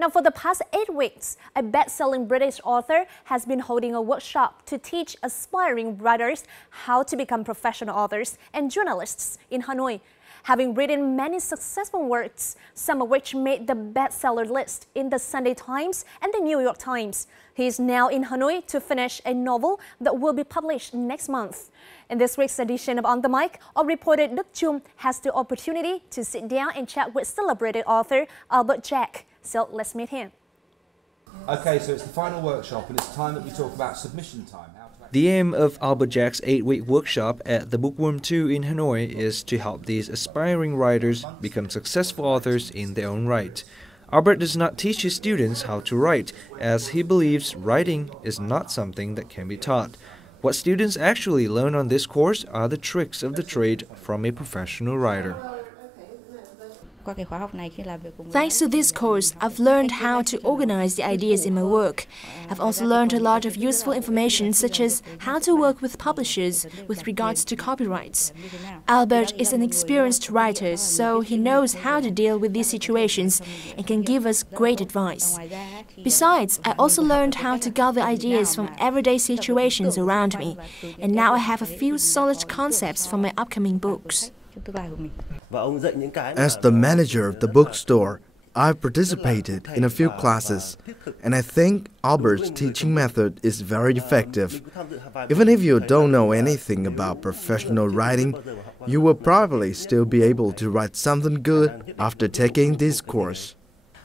Now, for the past 8 weeks, a best-selling British author has been holding a workshop to teach aspiring writers how to become professional authors and journalists in Hanoi. Having written many successful works, some of which made the bestseller list in the Sunday Times and the New York Times, he is now in Hanoi to finish a novel that will be published next month. In this week's edition of On the Mic, our reporter Đức Chung has the opportunity to sit down and chat with celebrated author Albert Jack. So let's meet him. Okay, so it's the final workshop and it's time that we talk about submission time. The aim of Albert Jack's 8-week workshop at the Bookworm 2 in Hanoi is to help these aspiring writers become successful authors in their own right. Albert does not teach his students how to write, as he believes writing is not something that can be taught. What students actually learn on this course are the tricks of the trade from a professional writer. Thanks to this course, I've learned how to organize the ideas in my work. I've also learned a lot of useful information, such as how to work with publishers with regards to copyrights. Albert is an experienced writer, so he knows how to deal with these situations and can give us great advice. Besides, I also learned how to gather ideas from everyday situations around me, and now I have a few solid concepts for my upcoming books. As the manager of the bookstore, I've participated in a few classes, and I think Albert's teaching method is very effective. Even if you don't know anything about professional writing, you will probably still be able to write something good after taking this course.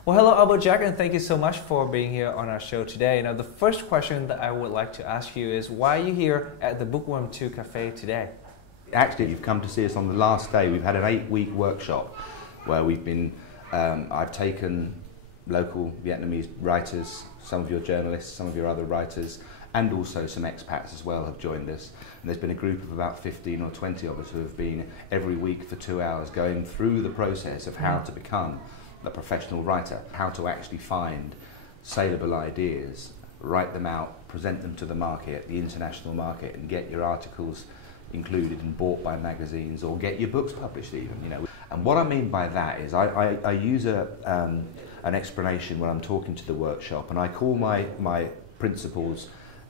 Well, hello Albert Jack, and thank you so much for being here on our show today. Now, the first question that I would like to ask you is, why are you here at the Bookworm 2 Cafe today? Actually, you've come to see us on the last day. We've had an 8-week workshop where we've been, I've taken local Vietnamese writers, some of your journalists, some of your other writers, and also some expats as well have joined us. And there's been a group of about 15 or 20 of us who have been every week for 2 hours going through the process of how to become a professional writer, how to actually find saleable ideas, write them out, present them to the market, the international market, and get your articles included and bought by magazines, or get your books published even, you know. And what I mean by that is I use an explanation when I'm talking to the workshop, and I call my principles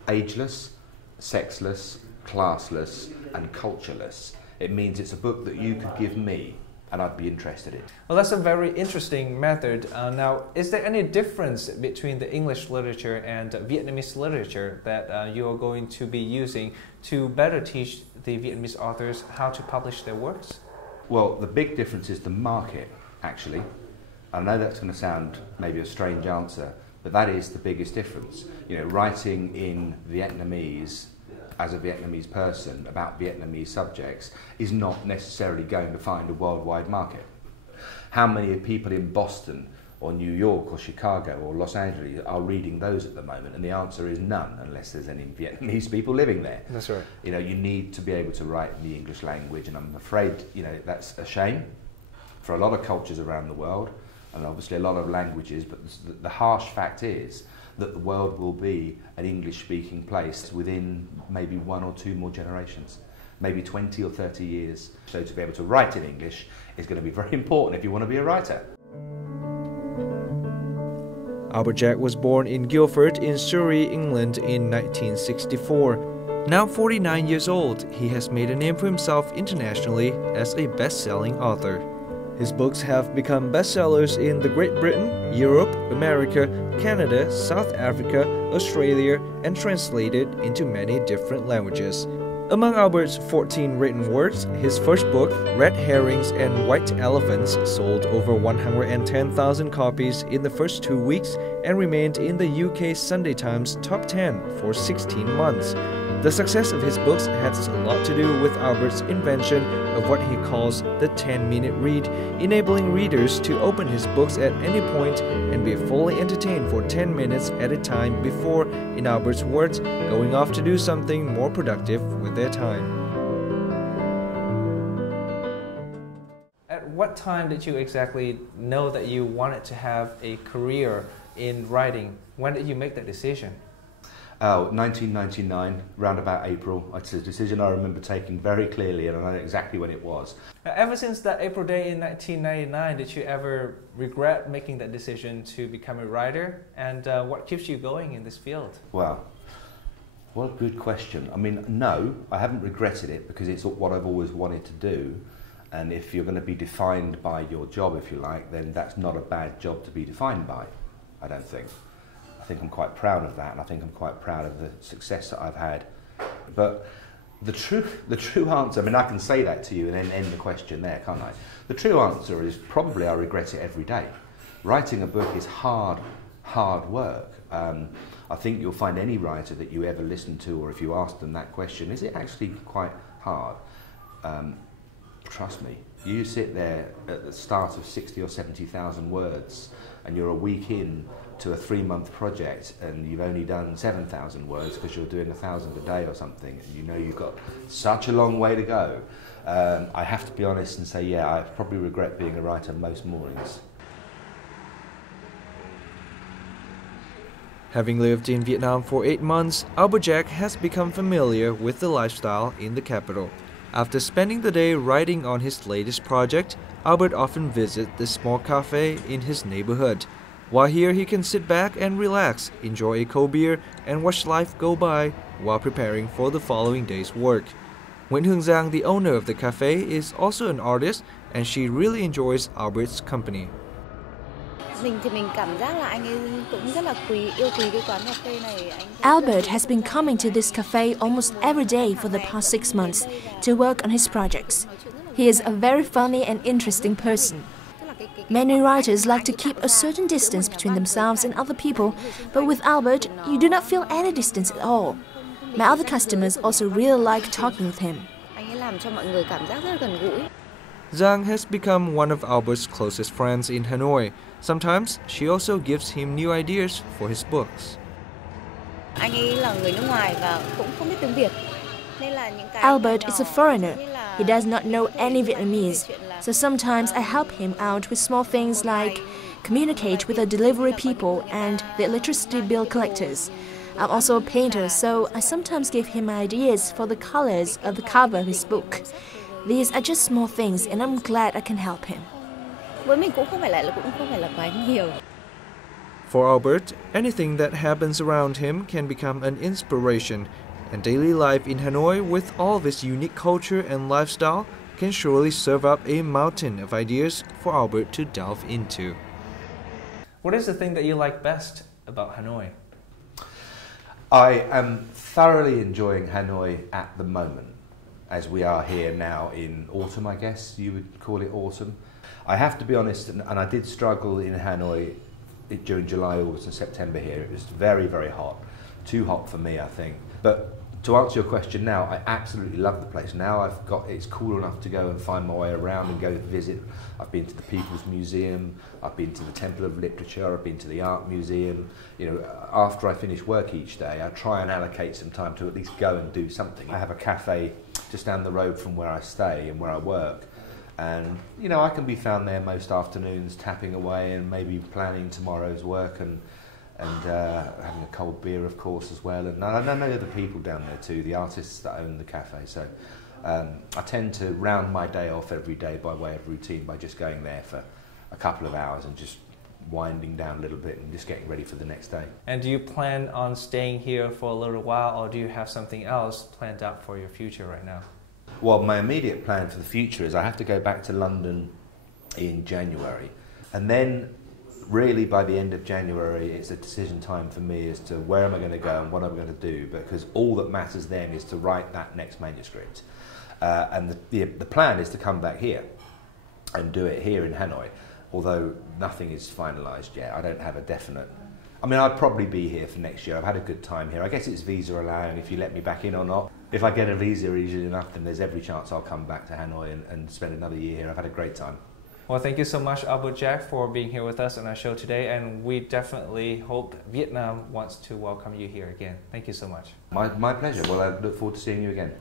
ageless, sexless, classless and cultureless. It means it's a book that you could give me and I'd be interested in. Well, that's a very interesting method. Now, is there any difference between the English literature and Vietnamese literature that you are going to be using to better teach the Vietnamese authors how to publish their works? Well, the big difference is the market, actually. I know that's going to sound maybe a strange answer, but that is the biggest difference. You know, writing in Vietnamese as a Vietnamese person about Vietnamese subjects is not necessarily going to find a worldwide market. How many people in Boston or New York or Chicago or Los Angeles are reading those at the moment? And the answer is none, unless there's any Vietnamese people living there. That's right. You know, you need to be able to write in the English language, and I'm afraid, you know, that's a shame for a lot of cultures around the world, and obviously a lot of languages, but the harsh fact is that the world will be an English-speaking place within maybe 1 or 2 more generations, maybe 20 or 30 years. So to be able to write in English is going to be very important if you want to be a writer. Albert Jack was born in Guildford in Surrey, England in 1964. Now 49 years old, he has made a name for himself internationally as a best-selling author. His books have become bestsellers in the Great Britain, Europe, America, Canada, South Africa, Australia, and translated into many different languages. Among Albert's 14 written works, his first book, Red Herrings and White Elephants, sold over 110,000 copies in the first 2 weeks and remained in the UK Sunday Times top 10 for 16 months. The success of his books has a lot to do with Albert's invention of what he calls the 10-minute read, enabling readers to open his books at any point and be fully entertained for 10 minutes at a time before, in Albert's words, going off to do something more productive with their time. At what time did you exactly know that you wanted to have a career in writing? When did you make that decision? Oh, 1999, round about April. It's a decision I remember taking very clearly, and I know exactly when it was. Ever since that April day in 1999, did you ever regret making that decision to become a writer? And what keeps you going in this field? Well, what a good question. I mean, no, I haven't regretted it because it's what I've always wanted to do. And if you're going to be defined by your job, if you like, then that's not a bad job to be defined by, I don't think. I think I'm quite proud of that, and I think I'm quite proud of the success that I've had. But the true answer, I mean, I can say that to you and then end the question there, can't I? The true answer is probably I regret it every day. Writing a book is hard work. I think you'll find any writer that you ever listen to, or if you ask them that question, is it actually quite hard? Trust me, you sit there at the start of 60 or 70,000 words and you're a week in to a 3-month project and you've only done 7,000 words because you're doing 1,000 a day or something, and you know you've got such a long way to go. I have to be honest and say, yeah, I probably regret being a writer most mornings. Having lived in Vietnam for 8 months, Albert Jack has become familiar with the lifestyle in the capital. After spending the day writing on his latest project, Albert often visits the small cafe in his neighborhood. While here, he can sit back and relax, enjoy a cold beer, and watch life go by while preparing for the following day's work. Nguyễn Hương Giang, the owner of the cafe, is also an artist, and she really enjoys Albert's company. Albert has been coming to this cafe almost every day for the past 6 months to work on his projects. He is a very funny and interesting person. Many writers like to keep a certain distance between themselves and other people, but with Albert, you do not feel any distance at all. My other customers also really like talking with him. Giang has become one of Albert's closest friends in Hanoi. Sometimes she also gives him new ideas for his books. Albert is a foreigner. He does not know any Vietnamese, so sometimes I help him out with small things like communicate with the delivery people and the electricity bill collectors. I'm also a painter, so I sometimes give him ideas for the colors of the cover of his book. These are just small things, and I'm glad I can help him. For Albert, anything that happens around him can become an inspiration, and daily life in Hanoi, with all of its unique culture and lifestyle, can surely serve up a mountain of ideas for Albert to delve into. What is the thing that you like best about Hanoi? I am thoroughly enjoying Hanoi at the moment, as we are here now in autumn, I guess you would call it autumn. I have to be honest, and I did struggle in Hanoi during July, August and September here. It was very, very hot. Too hot for me, I think. But to answer your question now, I absolutely love the place. Now it's cool enough to go and find my way around and go visit. I've been to the People's Museum, I've been to the Temple of Literature, I've been to the Art Museum. You know, after I finish work each day, I try and allocate some time to at least go and do something. I have a cafe just down the road from where I stay and where I work. And, you know, I can be found there most afternoons tapping away and maybe planning tomorrow's work and having a cold beer, of course, as well. And I know the people down there too, the artists that own the cafe. So I tend to round my day off every day by way of routine by just going there for a couple of hours and just winding down a little bit and just getting ready for the next day. And do you plan on staying here for a little while, or do you have something else planned out for your future right now? Well, my immediate plan for the future is I have to go back to London in January, and then really by the end of January it's a decision time for me as to where am I going to go and what I'm going to do, because all that matters then is to write that next manuscript. And the plan is to come back here and do it here in Hanoi, although nothing is finalised yet. I don't have a definite... I mean, I'd probably be here for next year. I've had a good time here. I guess it's visa allowing if you let me back in or not. If I get a visa easily enough, then there's every chance I'll come back to Hanoi and spend another year here. I've had a great time. Well, thank you so much, Albert Jack, for being here with us on our show today, and we definitely hope Vietnam wants to welcome you here again. Thank you so much. My pleasure. Well, I look forward to seeing you again.